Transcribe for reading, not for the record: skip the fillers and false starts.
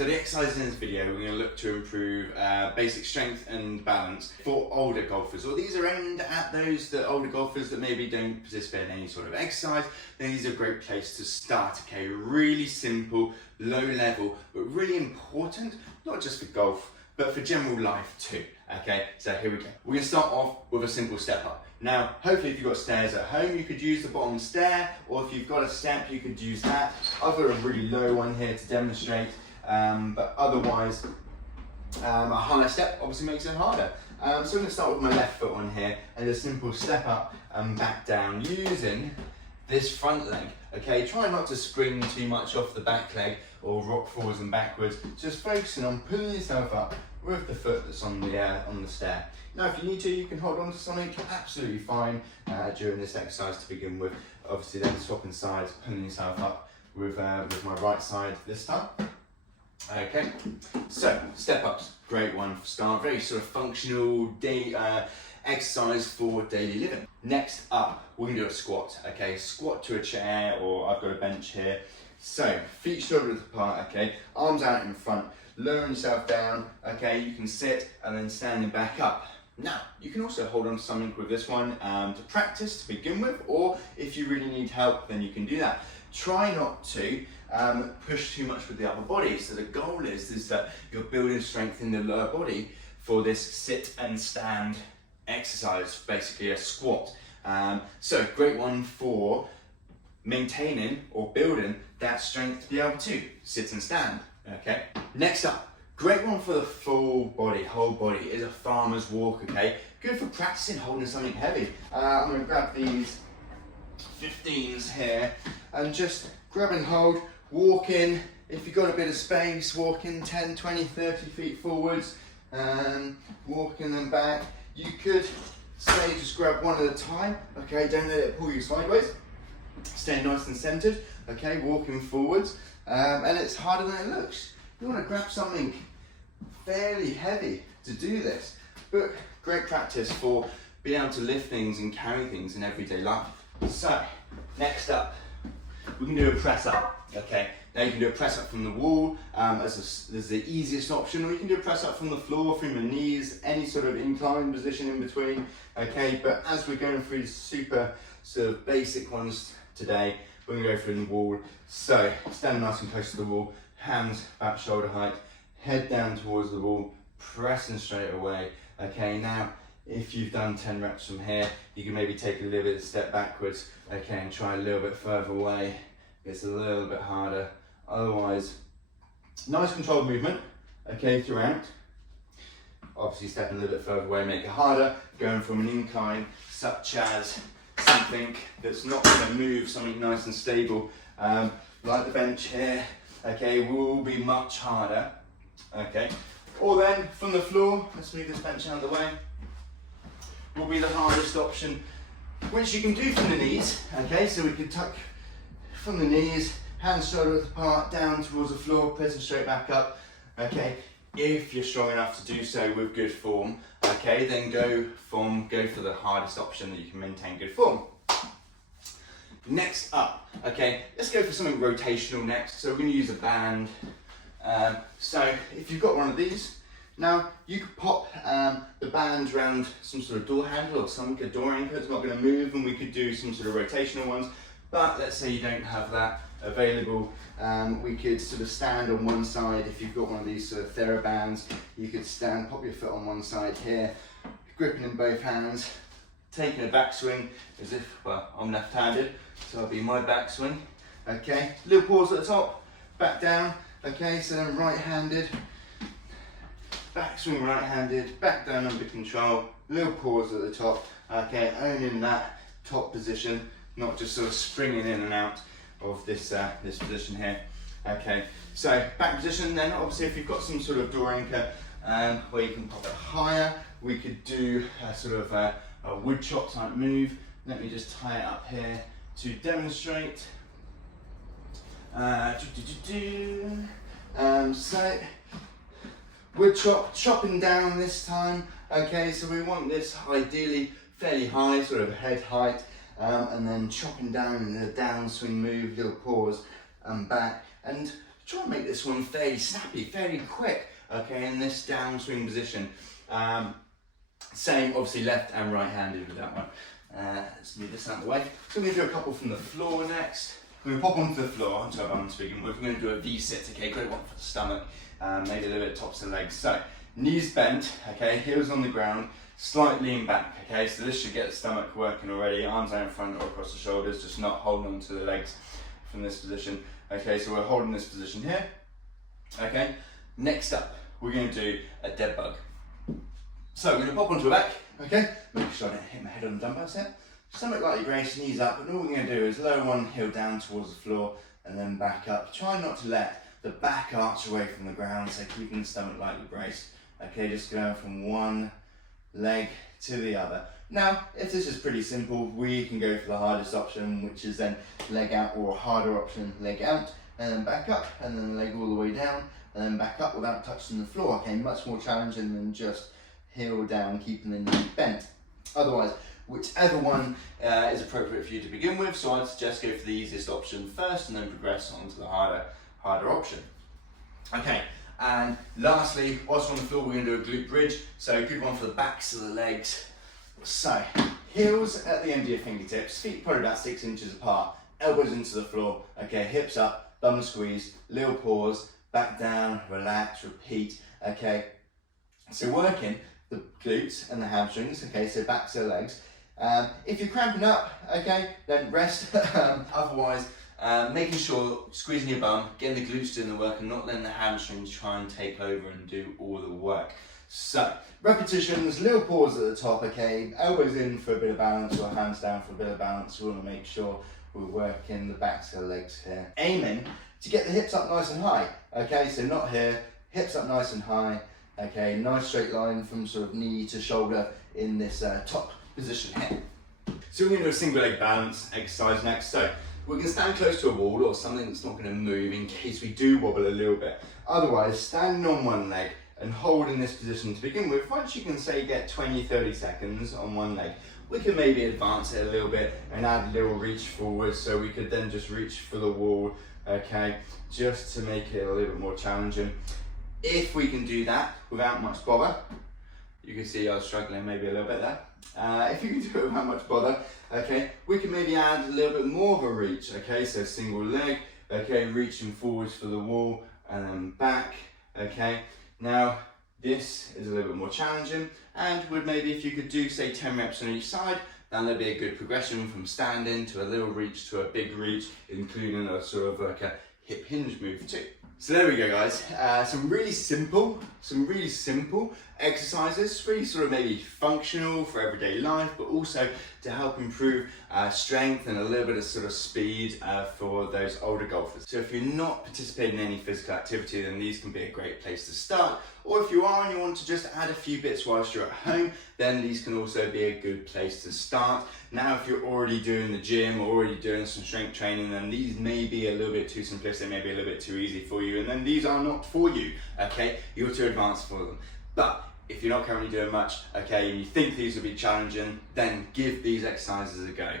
So the exercises in this video, we're going to look to improve basic strength and balance for older golfers. Or these are aimed at those older golfers that maybe don't participate in any sort of exercise. Then these are a great place to start, okay? Really simple, low level, but really important, not just for golf, but for general life too, okay? So here we go. We're going to start off with a simple step up. Now, hopefully if you've got stairs at home, you could use the bottom stair, or if you've got a step, you could use that. I've got a really low one here to demonstrate. But otherwise, a higher step obviously makes it harder. So I'm going to start with my left foot on here and a simple step up and back down using this front leg. Okay, try not to spring too much off the back leg or rock forwards and backwards. Just focusing on pulling yourself up with the foot that's on the stair. Now, if you need to, you can hold on to something absolutely fine during this exercise to begin with. Obviously, then swapping sides, pulling yourself up with my right side this time. Okay, so step ups, great one for start, very sort of functional day exercise for daily living. Next up, we're gonna do a squat, okay? Squat to a chair, or I've got a bench here. So, feet shoulder width apart, okay? Arms out in front, lowering yourself down, okay? You can sit and then standing back up. Now, you can also hold on to something with this one to practice to begin with, or if you really need help, then you can do that. Try not to push too much with the upper body. So the goal is that you're building strength in the lower body for this sit and stand exercise, basically a squat. So great one for maintaining or building that strength to be able to sit and stand, okay? Next up, great one for the full body, whole body, is a farmer's walk, okay? Good for practicing holding something heavy. I'm gonna grab these 15s here and just grab and hold, walk in. If you've got a bit of space, walk in 10, 20, 30 feet forwards and walking them back. You could say just grab one at a time, okay? Don't let it pull you sideways. Stay nice and centered, okay? Walking forwards, and it's harder than it looks. You want to grab something fairly heavy to do this, but great practice for being able to lift things and carry things in everyday life. So, next up, we can do a press up, okay? Now you can do a press up from the wall as the easiest option, or you can do a press up from the floor, from your knees, any sort of inclined position in between, okay? But as we're going through super sort of basic ones today, we're gonna go through the wall. So, standing nice and close to the wall, hands back shoulder height, head down towards the wall, pressing straight away, okay? Now, if you've done 10 reps from here, you can maybe take a little bit of step backwards, okay, and try a little bit further away. It's a little bit harder. Otherwise, nice controlled movement, okay, throughout. Obviously stepping a little bit further away, make it harder. Going from an incline, such as something that's not gonna move, something nice and stable, like the bench here, okay, will be much harder, okay. Or then, from the floor, let's move this bench out of the way, will be the hardest option, which you can do from the knees, okay, so we can tuck from the knees, hands shoulder width apart, down towards the floor, pressing straight back up, okay. If you're strong enough to do so with good form, okay, then go for the hardest option that you can maintain good form. Next up, okay, let's go for something rotational next. So we're going to use a band. So if you've got one of these, now you could pop the band around some sort of door handle or something, a door anchor. It's not going to move, and we could do some sort of rotational ones. But let's say you don't have that available, we could sort of stand on one side. If you've got one of these sort of TheraBands, you could stand, pop your foot on one side here, gripping in both hands, taking a backswing as if, well, I'm left-handed, so it'll be my backswing. Okay, little pause at the top, back down. Okay, so then right-handed, backswing right-handed, back down under control, little pause at the top. Okay, owning that top position, not just sort of springing in and out of this this position here. Okay, so back position. Then obviously if you've got some sort of door anchor where you can pop it higher, we could do a sort of a wood chop type move. Let me just tie it up here to demonstrate. So wood chop, chopping down this time. Okay, so we want this ideally fairly high, sort of head height. And then chopping down in the downswing move, little pause and back, and try and make this one fairly snappy, fairly quick, okay, in this downswing position. Same, obviously, left and right-handed with that one. Let's move this out of the way. So we're going to do a couple from the floor next. We're going to pop onto the floor, onto our bum to begin with. We're going to do a V-sit, okay, great one for the stomach, maybe a little bit tops of the legs. So, knees bent, okay, heels on the ground, slight lean back, okay, so this should get the stomach working already, arms out in front or across the shoulders, just not holding on to the legs from this position. Okay, so we're holding this position here, okay. Next up, we're going to do a dead bug. So we're going to pop onto the back, okay, make sure I don't hit my head on the dumbbells here. Stomach lightly raised, knees up, and all we're going to do is lower one heel down towards the floor and then back up. Try not to let the back arch away from the ground, so keeping the stomach lightly braced. Okay, just going from one leg to the other. Now, if this is pretty simple, we can go for the hardest option, which is then leg out, or a harder option, leg out, and then back up, and then leg all the way down, and then back up without touching the floor. Okay, much more challenging than just heel down, keeping the knee bent. Otherwise, whichever one is appropriate for you to begin with, so I'd suggest go for the easiest option first, and then progress on to the harder option. Okay, and lastly, whilst we're on the floor, we're going to do a glute bridge. So a good one for the backs of the legs. So, heels at the end of your fingertips, feet probably about 6 inches apart, elbows into the floor, okay, hips up, bum squeeze, little pause, back down, relax, repeat, okay. So working the glutes and the hamstrings, okay, so backs of the legs. If you're cramping up, okay, then rest. Otherwise, making sure, squeezing your bum, getting the glutes doing the work and not letting the hamstrings try and take over and do all the work. So, repetitions, little pause at the top, okay, elbows in for a bit of balance or hands down for a bit of balance. We want to make sure we're working the backs of the legs here. Aiming to get the hips up nice and high, okay, so not here, hips up nice and high, okay, nice straight line from sort of knee to shoulder in this top position here. So we're going to do a single leg balance exercise next. So we're going to stand close to a wall or something that's not going to move in case we do wobble a little bit. Otherwise, standing on one leg and holding this position to begin with. Once you can say get 20-30 seconds on one leg, we can maybe advance it a little bit and add a little reach forward, so we could then just reach for the wall, okay, just to make it a little bit more challenging. If we can do that without much bother, you can see I was struggling maybe a little bit there. If you can do it without much bother, okay, we can maybe add a little bit more of a reach, okay, so single leg, okay, reaching forwards for the wall and then back, okay. Now, this is a little bit more challenging, and would maybe, if you could do, say, 10 reps on each side, then there'd be a good progression from standing to a little reach to a big reach, including a sort of like a hip hinge move too. So there we go, guys. Some really simple exercises, really sort of maybe functional for everyday life, but also to help improve strength and a little bit of sort of speed for those older golfers. So if you're not participating in any physical activity, then these can be a great place to start. Or if you are and you want to just add a few bits whilst you're at home, then these can also be a good place to start. Now, if you're already doing the gym or already doing some strength training, then these may be a little bit too simplistic, maybe a little bit too easy for you, and then these are not for you, okay? You're too advanced for them. But if you're not currently doing much, okay, and you think these will be challenging, then give these exercises a go.